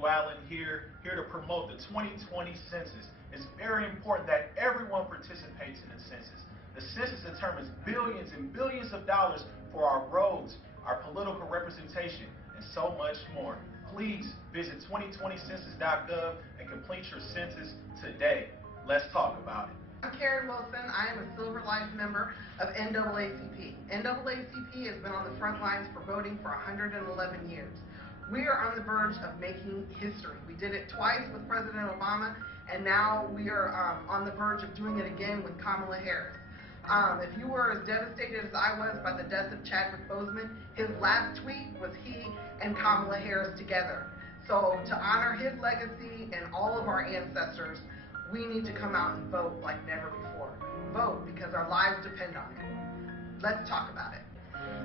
Matthew Allen here to promote the 2020 census. It's very important that everyone participates in the census. The census determines billions and billions of dollars for our roads, our political representation, and so much more. Please visit 2020census.gov and complete your census today. Let's talk about it. I'm Karen Wilson. I am a Silver Life member of NAACP. NAACP has been on the front lines for voting for 111 years. We are on the verge of making history. We did it twice with President Obama, and now we are on the verge of doing it again with Kamala Harris. If you were as devastated as I was by the death of Chadwick Boseman, his last tweet was he and Kamala Harris together. So to honor his legacy and all of our ancestors, we need to come out and vote like never before. Vote because our lives depend on it. Let's talk about it.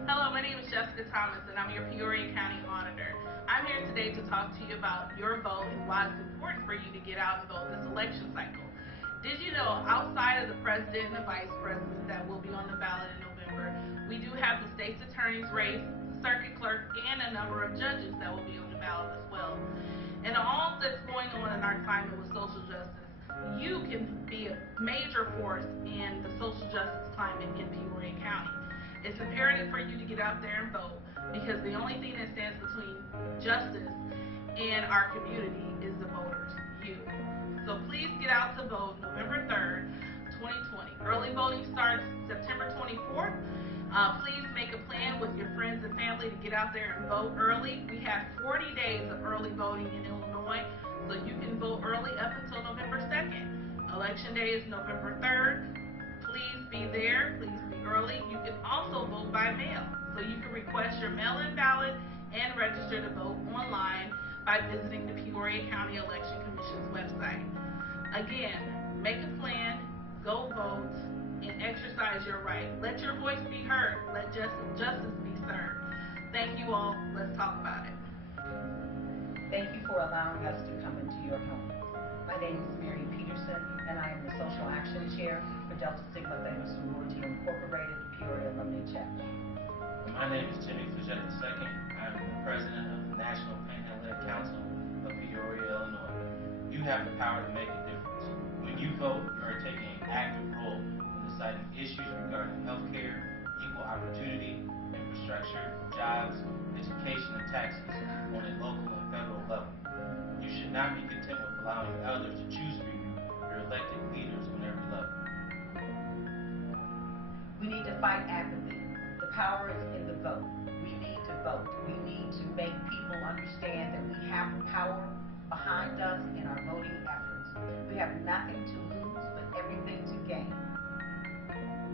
Hello, my name is Jessica Thomas and I'm your Peoria County Auditor. I'm here today to talk to you about your vote and why it's important for you to get out and vote this election cycle. Did you know, outside of the president and the vice president that will be on the ballot in November, we do have the state's attorney's race, circuit clerk, and a number of judges that will be on the ballot as well. And all that's going on in our climate with social justice, you can be a major force in the social justice climate in Peoria County. It's imperative for you to get out there and vote because the only thing that stands between justice and our community is the voters, you. So please get out to vote November 3rd, 2020. Early voting starts September 24th. Please make a plan with your friends and family to get out there and vote early. We have 40 days of early voting in Illinois, so you can vote early up until November 2nd. Election day is November 3rd. Please be there. Please be early. You can also vote by mail, so you can request your mail-in ballot and register to vote online by visiting the Peoria County Election Commission's website. Again, make a plan, go vote, and exercise your right. Let your voice be heard. Let justice be served. Thank you all. Let's talk about it. Thank you for allowing us to come into your home. My name is Mary Peterson, and I am the Social Action Chair for Delta Sigma Theta Sorority Incorporated, Peoria Alumni Chapter. My name is Jimmy Fajette II. I am the President of the National Panhandle Council of Peoria, Illinois. You have the power to make a difference. When you vote, you are taking an active role in deciding issues regarding health care, equal opportunity, infrastructure, jobs, education, and taxes on a local and federal level. You should not be content with allowing others to choose for you your elected leaders on every level. We need to fight apathy. The power is in the vote. We need to vote. We need to make people understand that we have the power behind us in our voting efforts. We have nothing to lose but everything to gain.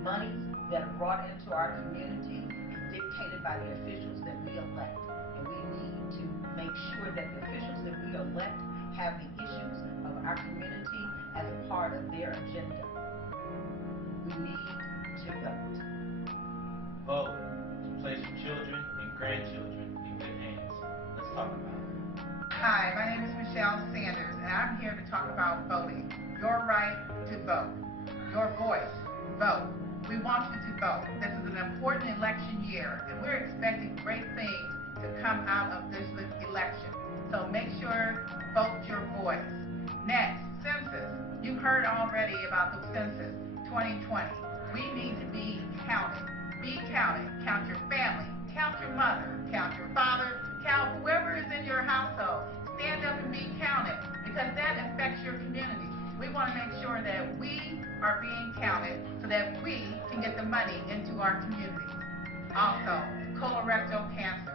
Money that are brought into our community is dictated by the officials that we elect. And we need to make sure that the officials that we elect have the issues of our community as a part of their agenda. We need to vote. Vote to place your children and grandchildren in good hands. Let's talk about it. Hi, my name is Michelle Sanders, and I'm here to talk about voting. Your right to vote. Your voice. Vote. We want you to vote. This is an important election year, and we're expecting great things to come out of this election. So make sure, vote your voice. Next, census. You've heard already about the census 2020. We need to be counted. Be counted. Count your family. Count your mother. Count your father. Count whoever is in your household. Stand up and be counted because that affects your community. We want to make sure that we are being counted so that we can get the money into our communities. Also, colorectal cancer.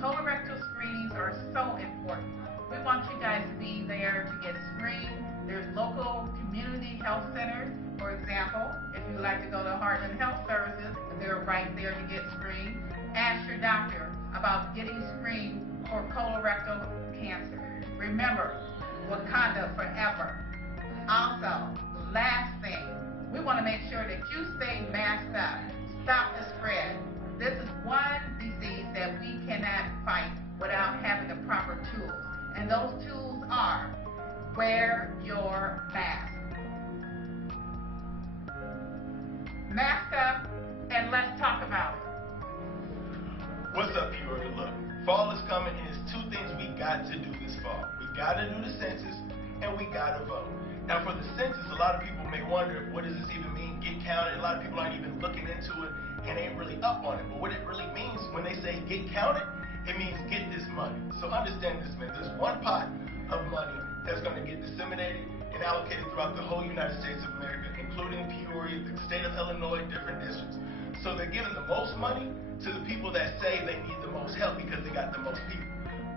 Colorectal screenings are so important. We want you guys to be there to get screened. There's local community health centers. For example, if you'd like to go to Heartland Health Services, they're right there to get screened. Ask your doctor about getting screened for colorectal cancer. Remember, Wakanda forever. Also, last thing, we want to make sure that you stay masked up. Stop the spread. This is one disease that we cannot fight without having the proper tools. And those tools are, wear your mask. Mask up and let's talk about it. What's up, Peoria? Look, fall is coming and there's two things we got to do this fall. got to do the census, and we got to vote. Now, for the census, a lot of people may wonder, what does this even mean, get counted? A lot of people aren't even looking into it and ain't really up on it. But what it really means when they say get counted, it means get this money. So understand this, man. There's one pot of money that's going to get disseminated and allocated throughout the whole United States of America, including Peoria, the state of Illinois, different districts. So they're giving the most money to the people that say they need the most help because they got the most people.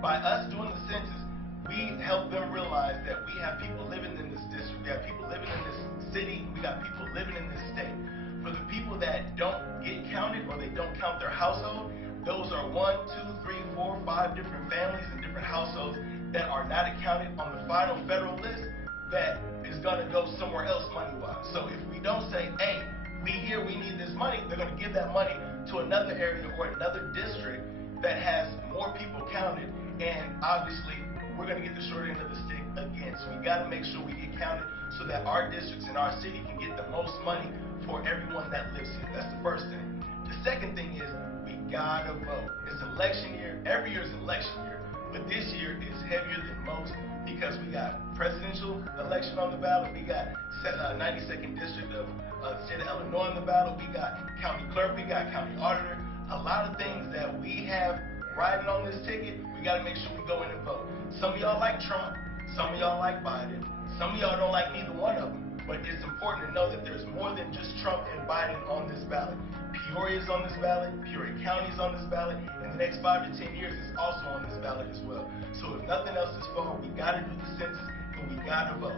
By us doing the census, we help them realize that we have people living in this district, we have people living in this city, we got people living in this state. For the people that don't get counted or they don't count their household, those are 1, 2, 3, 4, 5 different families and different households that are not accounted on the final federal list that is going to go somewhere else money-wise. So if we don't say, hey, we need this money, they're going to give that money to another area or another district that has more people counted, and obviously we're going to get the short end of the stick again. So we got to make sure we get counted so that our districts and our city can get the most money for everyone that lives here. That's the first thing. The second thing is we got to vote. It's election year. Every year is election year, but this year is heavier than most because we got presidential election on the ballot. We got 92nd district of the state of Illinois on the ballot. We got county clerk. We got county auditor. A lot of things that we have riding on this ticket, we got to make sure we go in and vote. Some of y'all like Trump. Some of y'all like Biden. Some of y'all don't like neither one of them. But it's important to know that there's more than just Trump and Biden on this ballot. Peoria is on this ballot. Peoria County is on this ballot. And the next 5 to 10 years is also on this ballot as well. So if nothing else is for, we got to do the census and we got to vote.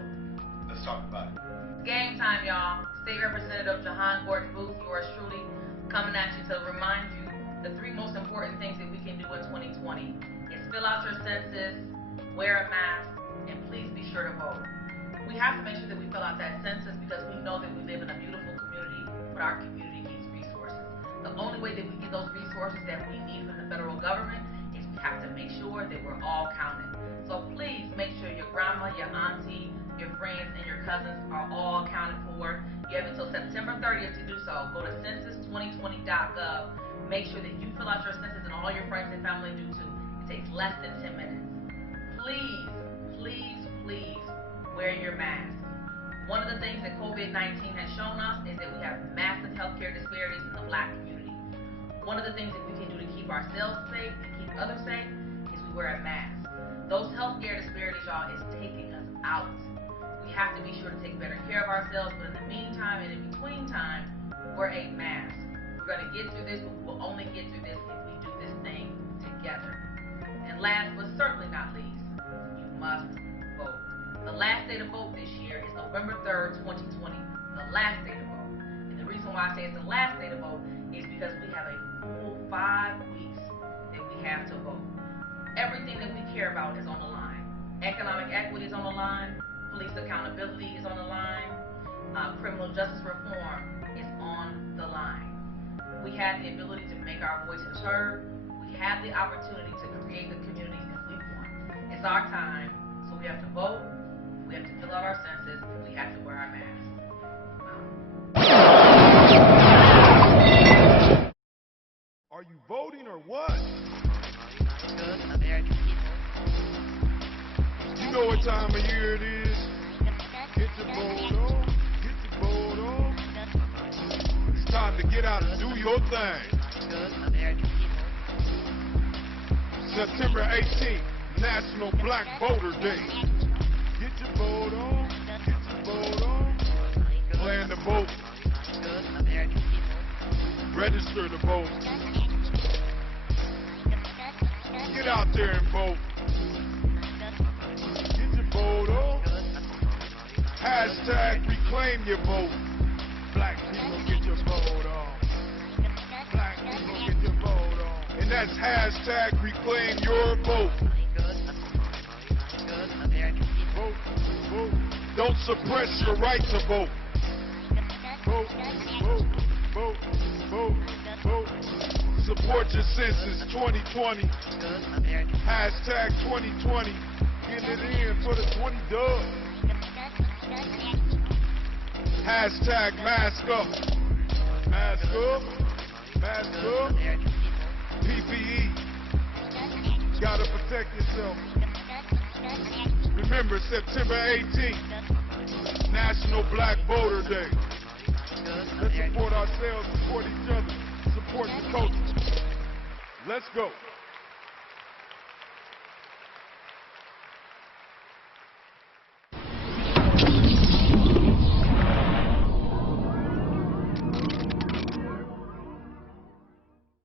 Let's talk about it. Game time, y'all. State Representative Jahan Gordon Booth, yours truly, coming at you to remind you the 3 most important things that we can do in 2020 is fill out your census, wear a mask, and please be sure to vote. We have to make sure that we fill out that census because we know that we live in a beautiful community, but our community needs resources. The only way that we get those resources that we need from the federal government is we have to make sure that we're all counted. So please make sure your grandma, your auntie, your friends, and your cousins are all accounted for. You have until September 30th to do so. Go to census2020.gov. Make sure that you fill out your census and all your friends and family do too. It takes less than 10 minutes. Please, please, please wear your mask. One of the things that COVID-19 has shown us is that we have massive healthcare disparities in the Black community. One of the things that we can do to keep ourselves safe and keep others safe is we wear a mask. Those healthcare disparities, y'all, is taking us out. We have to be sure to take better care of ourselves, but in the meantime and in between time, wear a mask. We're going to get through this, but we will only get through this if we do this thing together. And last but certainly not least, you must vote. The last day to vote this year is November 3rd, 2020. The last day to vote. And the reason why I say it's the last day to vote is because we have a full 5 weeks that we have to vote. Everything that we care about is on the line. Economic equity is on the line. Police accountability is on the line. Criminal justice reform is on the line. We have the ability to make our voices heard. We have the opportunity to create the communities that we want. It's our time, so we have to vote, we have to fill out our census, and we have to wear our masks. Are you voting or what? You know what time of year it is? Get your vote on. Get your vote on. It's time to get out and do your thing. September 18th, National Black Voter Day. Get your vote on. Get your vote on. Plan to vote. Register to vote. Get out there and vote. Get your vote on. Hashtag reclaim your vote. Black people get your vote on. Black people get your vote on. And that's hashtag reclaim your vote. Vote, vote. Don't suppress your right to vote. Vote, vote, vote, vote, vote. Support your census 2020. Hashtag 2020. Getting it in for the 20 dubs. Hashtag mask up. Mask up. Mask up. PPE. Gotta protect yourself. Remember, September 18th, National Black Voter Day. Let's support ourselves, support each other, support the culture. Let's go.